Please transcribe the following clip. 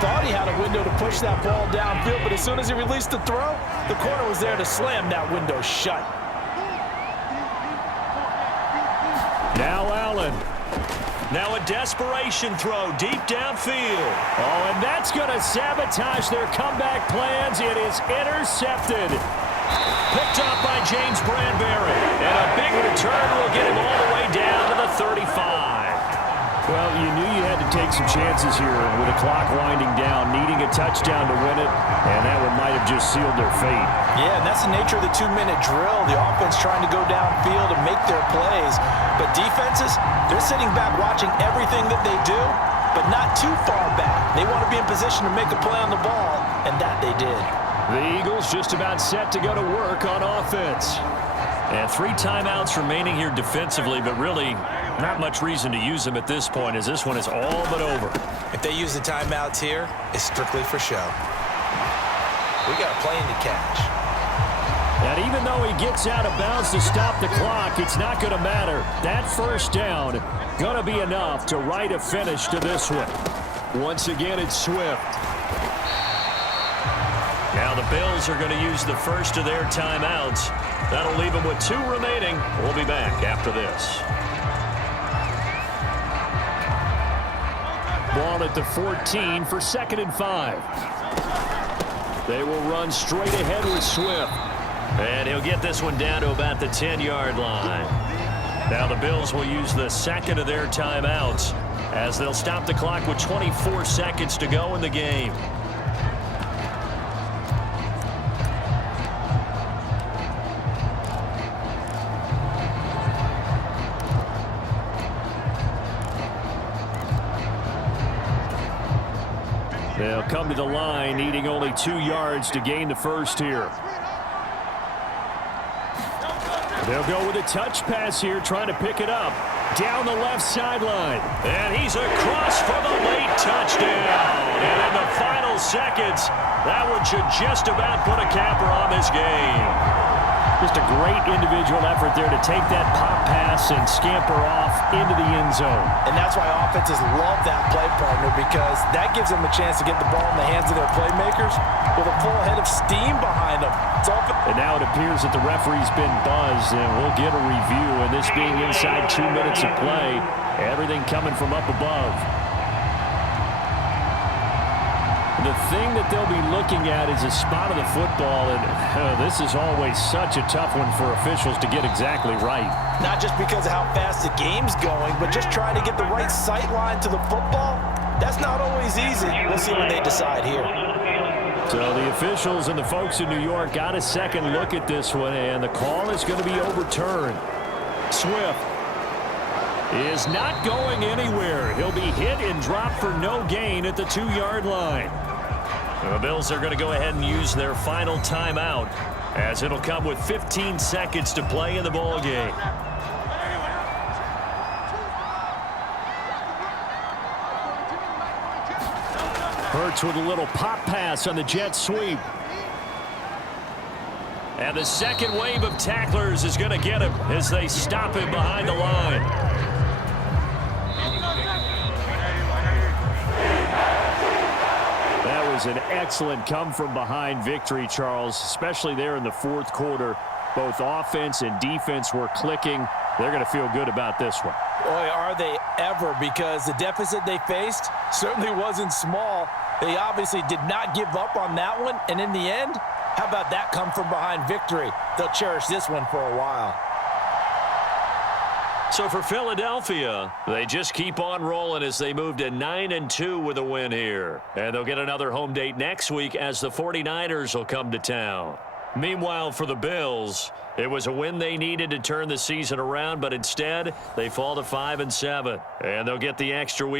thought he had a window to push that ball downfield, but as soon as he released the throw, the corner was there to slam that window shut. Now Allen. Now a desperation throw deep downfield. Oh, and that's going to sabotage their comeback plans. It is intercepted. Picked up by James Bradbury. And a big return will get him all the way down to the 35. Well, you knew you had to take some chances here with the clock winding down, needing a touchdown to win it, and that one might have just sealed their fate. Yeah, and that's the nature of the 2-minute drill. The offense trying to go downfield and make their plays. But defenses, they're sitting back watching everything that they do, but not too far back. They want to be in position to make a play on the ball, and that they did. The Eagles just about set to go to work on offense. And 3 timeouts remaining here defensively, but really not much reason to use them at this point, as this one is all but over. If they use the timeouts here, it's strictly for show. We got a plane to catch. And even though he gets out of bounds to stop the clock, it's not going to matter. That first down going to be enough to write a finish to this one. Once again, it's Swift. Now the Bills are going to use the first of their timeouts. That'll leave them with 2 remaining. We'll be back after this. Ball at the 14 for 2nd and 5. They will run straight ahead with Swift. And he'll get this one down to about the 10-yard line. Now the Bills will use the second of their timeouts as they'll stop the clock with 24 seconds to go in the game. They'll come to the line, needing only 2 yards to gain the first here. They'll go with a touch pass here, trying to pick it up. Down the left sideline. And he's across for the late touchdown. And in the final seconds, that one should just about put a capper on this game. Just a great individual effort there to take that pop pass and scamper off into the end zone. And that's why offenses love that play, partner, because that gives them a chance to get the ball in the hands of their playmakers with a full head of steam behind them. And now it appears that the referee's been buzzed, and we'll get a review. And this being inside 2 minutes of play, everything coming from up above. The thing that they'll be looking at is a spot of the football, and this is always such a tough one for officials to get exactly right. Not just because of how fast the game's going, but just trying to get the right sight line to the football. That's not always easy. We'll see what they decide here. So the officials and the folks in New York got a second look at this one, and the call is going to be overturned. Swift is not going anywhere. He'll be hit and dropped for no gain at the 2-yard line. The Bills are going to go ahead and use their final timeout, as it'll come with 15 seconds to play in the ball game. Hurts with a little pop pass on the jet sweep. And the second wave of tacklers is going to get him as they stop him behind the line. That was an excellent come-from-behind victory, Charles, especially there in the fourth quarter. Both offense and defense were clicking. They're going to feel good about this one. Boy, are they ever, because the deficit they faced certainly wasn't small. They obviously did not give up on that one, and in the end, how about that come-from-behind victory? They'll cherish this one for a while. So for Philadelphia, they just keep on rolling as they move to 9-2 with a win here. And they'll get another home date next week as the 49ers will come to town. Meanwhile, for the Bills, it was a win they needed to turn the season around, but instead they fall to 5-7. And they'll get the extra week